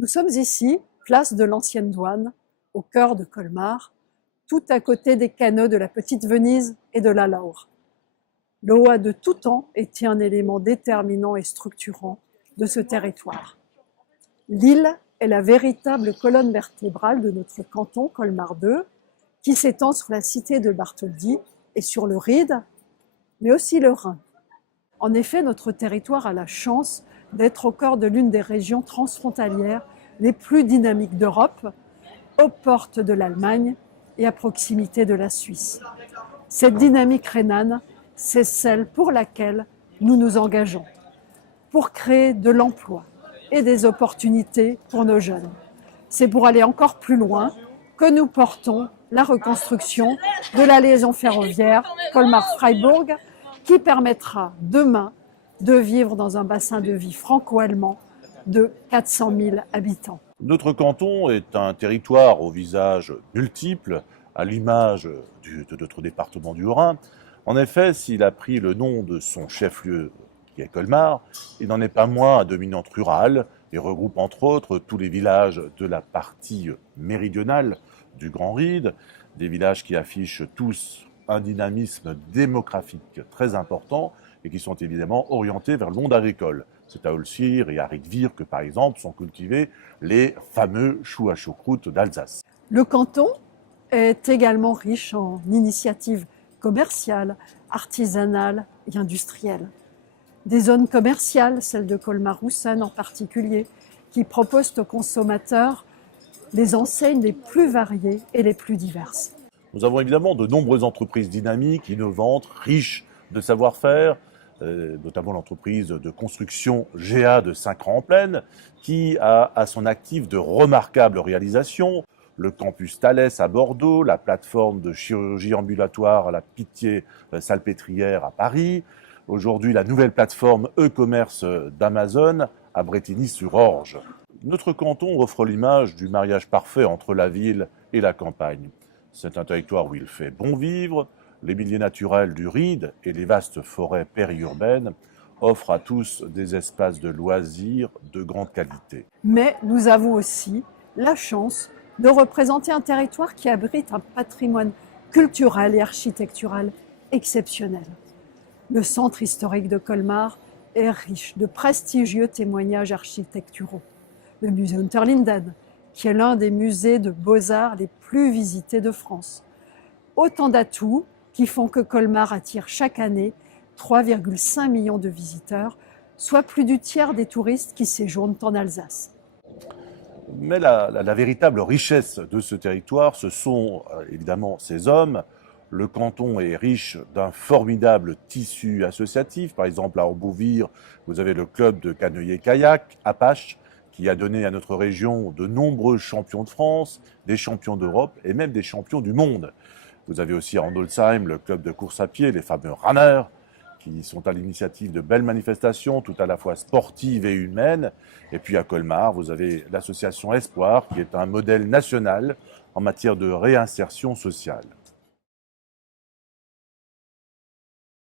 Nous sommes ici, place de l'Ancienne Douane, au cœur de Colmar, tout à côté des canaux de la Petite Venise et de la Laure. L'eau a de tout temps été un élément déterminant et structurant de ce territoire. L'île est la véritable colonne vertébrale de notre canton Colmar II, qui s'étend sur la cité de Bartholdi et sur le Ride, mais aussi le Rhin. En effet, notre territoire a la chance d'être au cœur de l'une des régions transfrontalières les plus dynamiques d'Europe, aux portes de l'Allemagne et à proximité de la Suisse. Cette dynamique rhénane, c'est celle pour laquelle nous nous engageons, pour créer de l'emploi et des opportunités pour nos jeunes. C'est pour aller encore plus loin que nous portons la reconstruction de la liaison ferroviaire Colmar-Freiburg, qui permettra demain de vivre dans un bassin de vie franco-allemand de 400 000 habitants. Notre canton est un territoire au visage multiple, à l'image de notre département du Haut-Rhin. En effet, s'il a pris le nom de son chef-lieu, qui est Colmar, il n'en est pas moins à dominante rurale et regroupe entre autres tous les villages de la partie méridionale du Grand Ride, des villages qui affichent tous un dynamisme démographique très important et qui sont évidemment orientés vers le monde agricole. C'est à Olsir et à Riedvire que, par exemple, sont cultivés les fameux choux à choucroute d'Alsace. Le canton est également riche en initiatives commerciales, artisanales et industrielles. Des zones commerciales, celle de Colmar-Roussane en particulier, qui proposent aux consommateurs les enseignes les plus variées et les plus diverses. Nous avons évidemment de nombreuses entreprises dynamiques, innovantes, riches de savoir-faire, notamment l'entreprise de construction GA de Saint-Crans-en-Plaine, qui a à son actif de remarquables réalisations. Le campus Thalès à Bordeaux, la plateforme de chirurgie ambulatoire à la Pitié-Salpêtrière à Paris, aujourd'hui la nouvelle plateforme e-commerce d'Amazon à Brétigny-sur-Orge. Notre canton offre l'image du mariage parfait entre la ville et la campagne. C'est un territoire où il fait bon vivre, les milieux naturels du Ride et les vastes forêts périurbaines offrent à tous des espaces de loisirs de grande qualité. Mais nous avons aussi la chance de représenter un territoire qui abrite un patrimoine culturel et architectural exceptionnel. Le centre historique de Colmar est riche de prestigieux témoignages architecturaux. Le musée Unterlinden, qui est l'un des musées de beaux-arts les plus visités de France. Autant d'atouts qui font que Colmar attire chaque année 3,5 millions de visiteurs, soit plus du tiers des touristes qui séjournent en Alsace. Mais la véritable richesse de ce territoire, ce sont évidemment ses hommes. Le canton est riche d'un formidable tissu associatif. Par exemple, à Orbouvire, vous avez le club de canoë-kayak, Apache, qui a donné à notre région de nombreux champions de France, des champions d'Europe et même des champions du monde. Vous avez aussi à Andolsheim le club de course à pied, les fameux runners, qui sont à l'initiative de belles manifestations, tout à la fois sportives et humaines. Et puis à Colmar, vous avez l'association Espoir, qui est un modèle national en matière de réinsertion sociale.